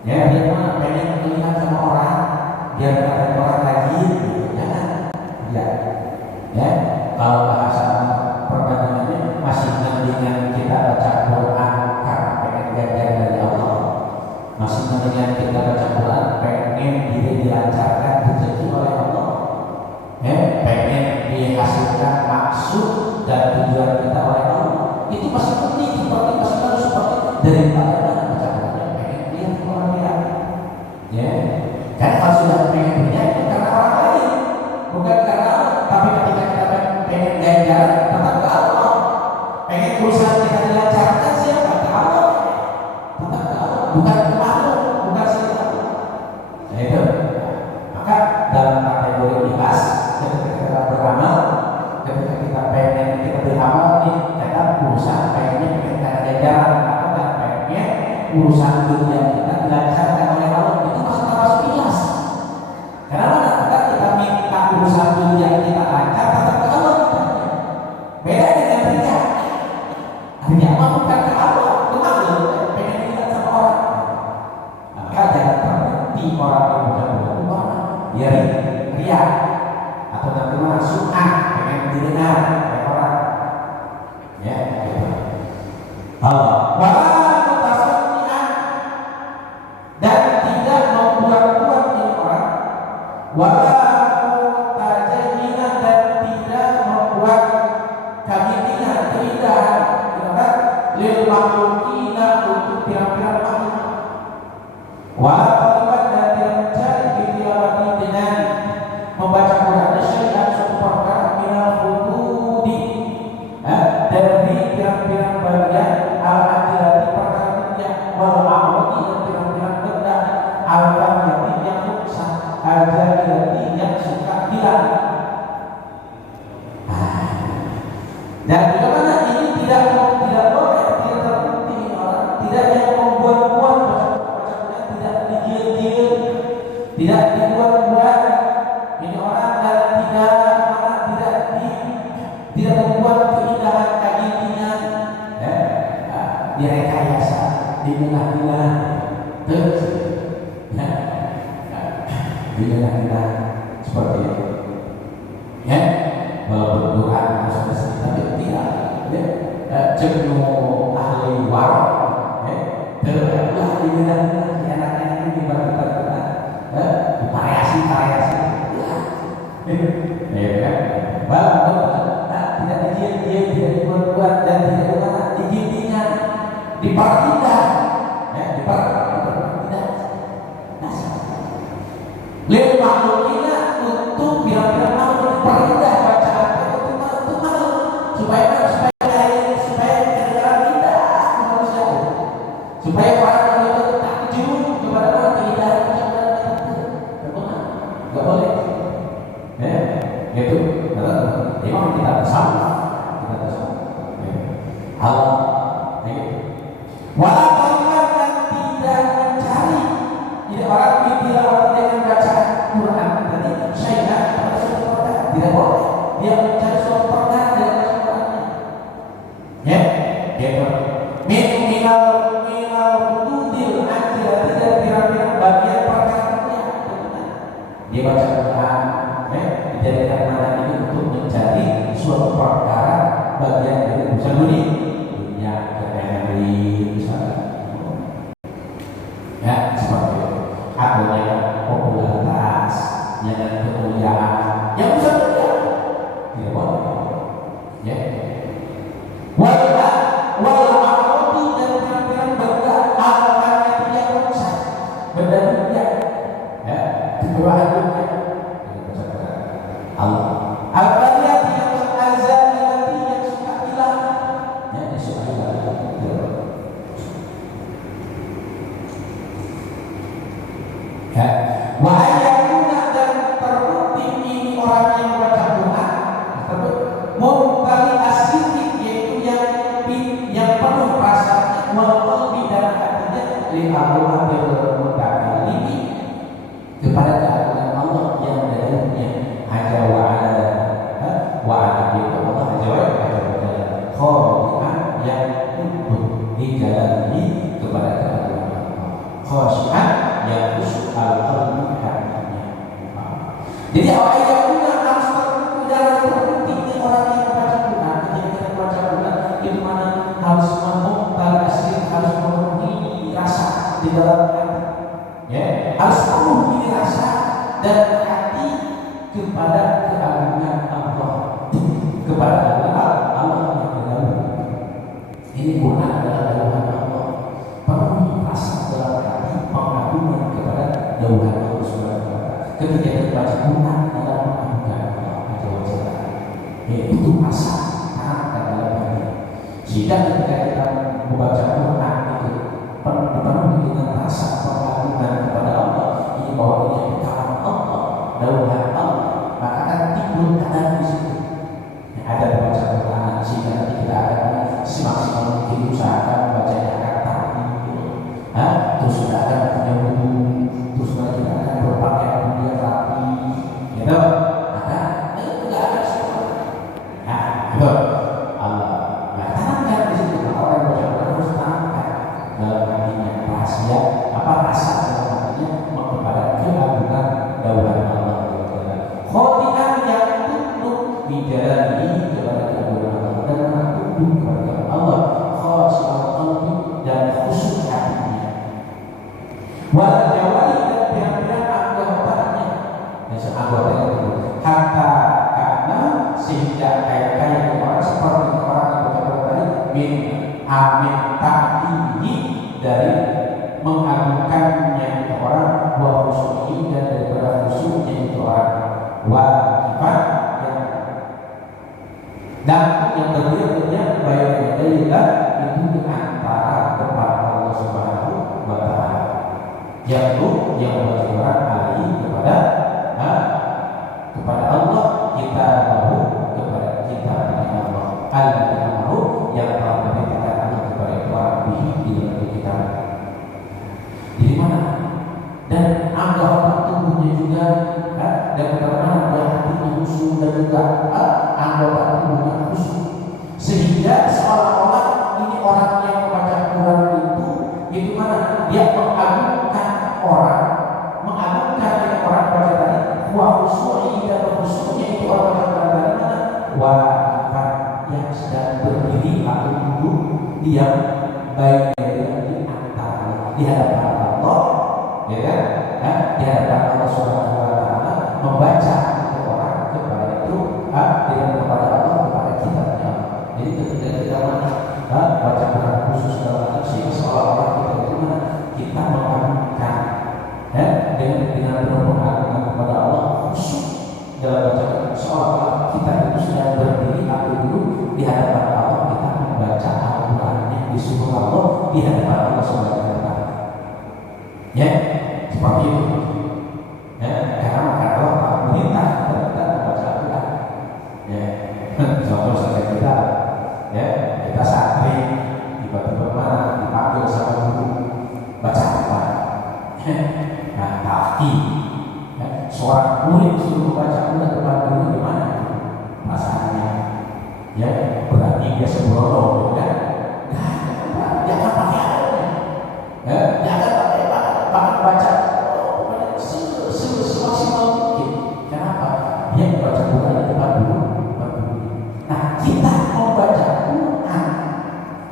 Ya, dia mah pengen melihat sama orang, biar kata orang lagi, gitu. Jangan. Ya, ya. Kalau bahasa perbandingannya masih mendingan kita baca Quran karena pengen ganjar dari Allah, masih mendingan kita baca Quran pengen diri dilancarkan rezeki oleh Allah, ya, pengen dihasilkan maksud dan tujuan kita oleh Allah. Itu masih penting, seperti masih harus seperti daripada ya, kan kalau sudah pengen punya itu karena orang lain, bukan karena Allah. Tapi ketika kita pengen ganjar, tetap ke Allah. Pengen urusan kita dilancarkan, siapa? Ke Allah. Tetap ke Allah, bukan ke makhluk, bukan siapa. Nah itu. Maka dalam kategori ikhlas, ketika kita beramal, ketika kita pengen kita beramal nih, tetap urusan pengen kita ganjaran atau pengen urusan dunia kita dilancarkan oleh Allah. Urusan dunia kita lancar, tetap ke Allah. Beda dengan ria. Ria mah bukan ke Allah, ke makhluk. Pengen dilihat sama orang. Maka jangan terhenti orang yang bukan Allah. Dia ria atau nanti mana sum'ah, pengen didengar oleh orang. Ya, gitu. Allah. Dan tidak membuat-buat ini orang. Untuk pirang-pirang makhluk. Dan tidak mencari bitilawati dengan membaca Quran syai'an suatu perkara minal hududi, dari pirang-pirang bagian al-ajilati perkara dunia, wal amrodi dan pirang-pirang benda al-kamiyati yang sukses, al-jahilati yang suka hilang. Dan bagaimana ini tidak boleh, tidak yang membuat-buat macam-macamnya, tidak dijil-jil, tidak dibuat-buat ini orang, dan tidak membuat keindahan keinginan, direkayasa, dibelah-belah, terus, dibelah-belah seperti itu, ya, walaupun Tuhan maksudnya tapi tidak, ya, jenuh ahli warok. Terlalu dibilang anaknya ini dibagi-bagikan, variasi, ya kan? Tidak dijil-jil, tidak dibuat-buat, dan tidak dijil-jilan, dipertindak, ya, dipertindak. Lil makhlukina untuk biar-biar makhluk dipertindak bacaan itu makhluk supaya supaya orang itu takjub kepada orang keindahan nggak boleh, ya, itu memang kita bersama, Allah, walaupun dan tidak mencari, jadi orang tidak dengan bacaan Quran tadi syai'an pada suatu perkara tidak boleh dia mencari suatu perkara dengan Qurannya, ya, gitu. Hududil ajilati dan pirang-pirang bagian perkaranya. Dia baca Quran, ya, dijadikan mana ini untuk mencari suatu perkara bagian dari urusan dunia, kekayaan misalnya, ya, seperti itu. Atau yang popularitas, yang kemuliaan, yang urusan dunia tidak boleh, ya. Benda dunia, ya, kemewahan dunia, Allah. Al-Qadiyati yang azaliyati yang suka hilang, ya, suka hilang. Ya, wahayakuna dan terbukti ini orang yang baca Quran tersebut mumpali asyidik, yaitu yang penuh rasanya, walaupun dan hatinya lihat kepada keagungan Allah yang dalamnya aja wa'ala itu Allah aja wa'ala khodi'an yang ikut di jalan ini kepada keagungan Allah, khodi'an di dalam hati. Ya, harus penuh ini rasa dan hati kepada keagungan Allah, kepada Allah yang benar. Ini guna adalah dauhan Allah. Penuh rasa dalam hati pengagungan kepada dauhan Allah Subhanahu wa Ta'ala. Ketika kita baca Quran dalam mengagungkan Allah Azza wa Jalla, yaitu rasa tanamkan dalam hati. Sehingga ketika kita membaca Quran itu penuh dengan rasa pengagungan kepada Allah. Ini bahwa ini kalam Allah, dauhan Allah, maka akan timbul keadaan di situ. Ada membaca Quran sehingga nanti kita akan semaksimal mungkin usahakan membacanya akan tahu, terus kita akan punya wudu, terus kita akan berpakaian mulia rapi, gitu. Maka itu tidak ada semua. Gitu. Nah, tanamkan di situ. Orang yang baca Quran harus tanamkan dalam hatinya rahasia rasa dalam hatinya kepada keagungan dauhan Allah. Khotian yang tunduk di jalan kepada keagungan Allah dan tunduk kepada Allah, khasyi'at qalbi dan khusyuk hatinya. Wal jawari dan pihak-pihak anggotanya, anggotanya itu hatta karena sehingga kayak orang seperti orang yang berkata tadi min amin ta'dihi dari mengagungkannya itu orang, wa khusyu'i dan daripada khusyuknya itu orang, wajibah dan yang terdiri bayar-bayar itu di antara depan Allah Subhanahu wa Ta'ala, yaitu yang berjuang alih kepada Allah, kita mahu kepada kita dengan Allah, Allah yang mahu yang telah memberikan Allah kepada orang di dalam kita. Di mana dan anggota tubuhnya juga dan bagaimana dia hatinya khusyuk dan juga anggota tubuhnya khusyuk, sehingga seolah-olah ini orang yang membaca Quran itu mana dia mengagungkan orang baca tadi, wa khusyu'i dan khusyuknya itu orang baca Quran tadi mana wajib yang sedang berdiri atau duduk diam baik di antara di hadapan Allah, ya kan? Di hadapan Allah Subhanahu wa Ta'ala, membaca orang kepada itu dengan kepada Allah, kepada kitabnya. Jadi ketika kita baca Quran khusus dalam hati, seolah-olah kita itu kita mengagungkan dengan penuh pengagungan kepada Allah, khusyuk dalam bacaan, seolah-olah kita itu sedang berdiri atau duduk di hadapan Allah, kita membaca Al-Quran yang disuruh Allah di hadapan Allah Subhanahu wa Ta'ala. Ya, seperti itu. Karena Allah perintah kita membaca Al-Quran. Ya, contoh saja kita santri tiba-tiba mana dipanggil sama guru baca Al-Quran. Nah, tapi seorang murid disuruh membaca Al-Quran depan guru gimana? Perasaannya, ya berarti dia sembrono, kan? Dia akan pakai adabnya, dia akan pakai baca semaksimal mungkin. Kenapa? Dia membaca Quran di depan guru. Nah, kita membaca Quran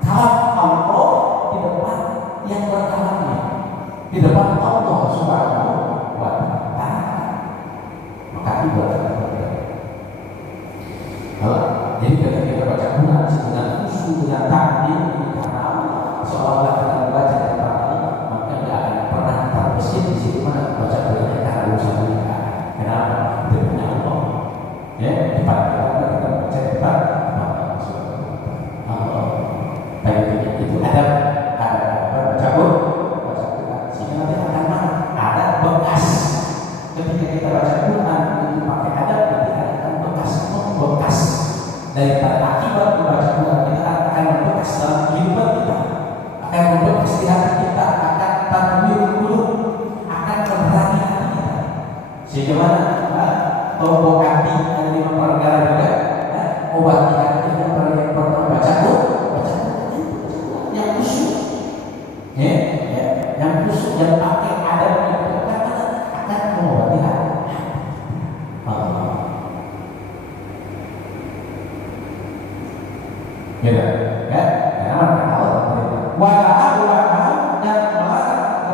kalam Allah di depan yang berkalamnya, di depan Allah Subhanahu wa Ta'ala. Maka itu jadi ketika kita baca Quran dengan khusyuk, dengan takdir karena Allah, seolah-olah kita membaca di depan Allah, maka tidak akan pernah terbesit di situ mana baca Quran karena usaha kita. Kenapa? Itu punya Allah. Ya, depan kita baca di depan Allah Subhanahu wa Ta'ala. Baik, itu ada baca Quran sehingga nanti akan ada bekas. Ketika kita baca Quran itu pakai adab, nanti akan bekas daripada akibat membaca Quran kita akan membekas dalam kehidupan kita, akan membekas di hati kita, akan tanwir qulub, akan menerangi hati kita. Sehingga mana tombok hati yang 5 perkara juga obati hati dengan yang pertama baca Quran yang khusyuk, yang khusyuk yang pakai adab itu akan mengobati hati. Ya, karena Allah dan melarang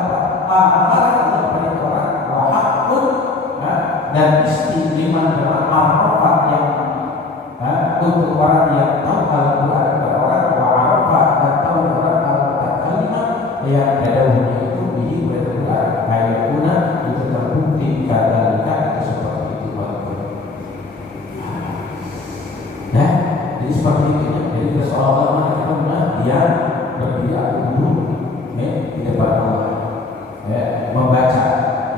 dan istimewa Arafah yang untuk orang yang tahu Al-Quran kepada orang wa Arafah dan tahu orang al-kalimat yang dadaunya itu bihi Al-Quran ayatuna itu terbukti kadalika itu seperti itu ya, jadi seperti itu ya. Jadi seolah-olah dia berdiri duduk di depan Allah ya, membaca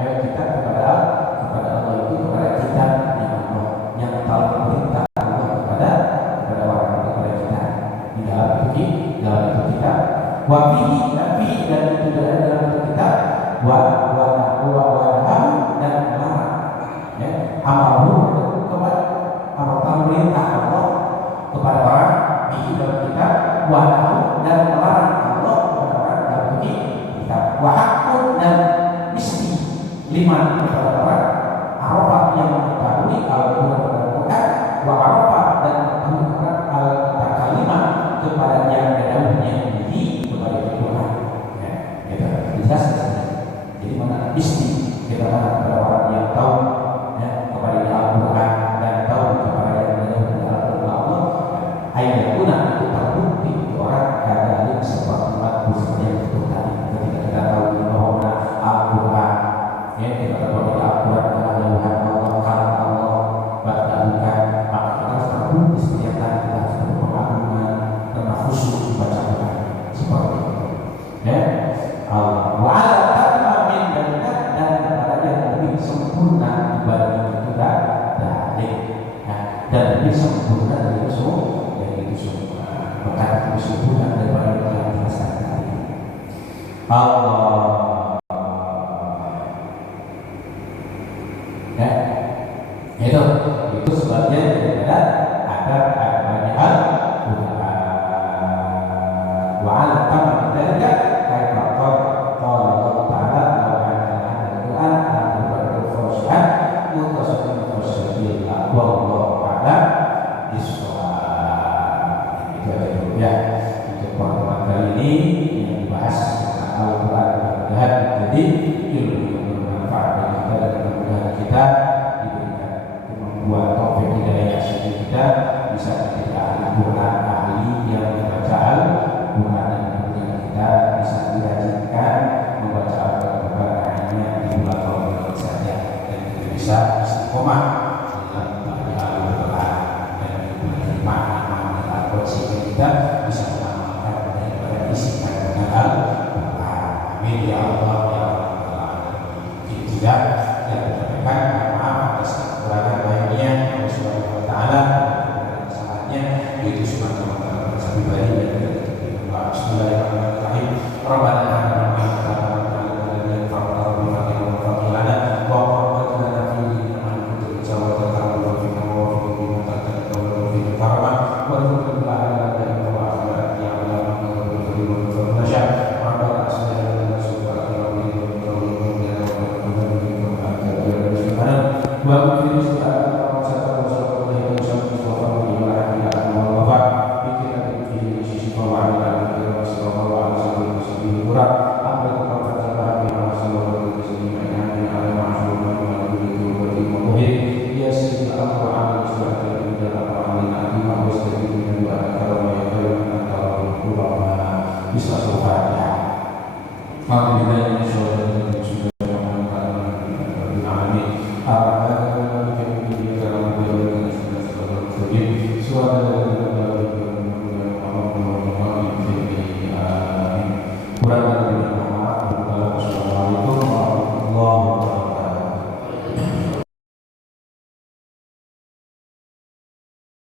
ya, kita kepada Allah itu kepada kita yang Allah yang tahu perintah Allah kepada orang kepada kita di dalam itu kita wabihi nabi dan itu dalam itu kita wa dan melarang ya, amalu kepada perintah Allah kepada orang bihi dalam kita wa dan melarang Allah kepada orang dalam kita wa dan mesti lima kepada orang Arafah yang mengetahui Al-Quran wa Arafah dan mengetahui Al-Kalimat kepada yang dadaunya ini kepada Al-Quran ya, gitu. Jelas jadi mana mesti kita mana kepada orang yang tahu ya, kepada Al-Quran dan tahu kepada yang dadaunya Al-Quran ayatuna itu terbukti orang kadang seperti seperti yang itu tadi ketika kita tahu bahwa Al-Quran ya, kita tahu Al-Quran adalah Tuhan Allah, kalam Allah, bacaan maka kita harus terbukti seperti yang tadi kita harus berpengaruman karena khusyuk membaca Quran seperti itu ya. Wa'ala ta'amin dan kepada yang lebih sempurna dibanding itu dari dan lebih sempurna dari itu semua maka lebih sempurna daripada yang kita sadari Allah ya, itu sebagian daripada banyak hal wa'ala ta'amin dalika kaifa qala Allah ta'ala wa al-Quran al-Qur'an mutasabbihan mutasabbihan wallahu a'lam bishawab. Itu ya untuk pertemuan kali ini yang dibahas Al-Quran mudah-mudahan jadi ilmu yang bermanfaat bagi kita dan mudah-mudahan kita diberikan membuat taufik hidayah sehingga kita bisa menjadi ahli Quran, ahli yang membaca Al-Quran dan kemudian kita bisa dirajinkan membaca Al-Quran hanya di bulan Ramadan saja dan kita bisa istiqomah dalam membaca Al-Quran dan memiliki makna-makna Al-Quran sehingga kita bisa mengamalkan daripada isi kandungan Al-Quran. Amin ya Allah ya Allah. Tidak yang terdekat maaf atas kekurangan lainnya Allah Subhanahu wa taala kesalahannya itu Subhanahu wa taala pribadi dan Bismillahirrahmanirrahim. Rabbana Bismillahirrahmanirrahim.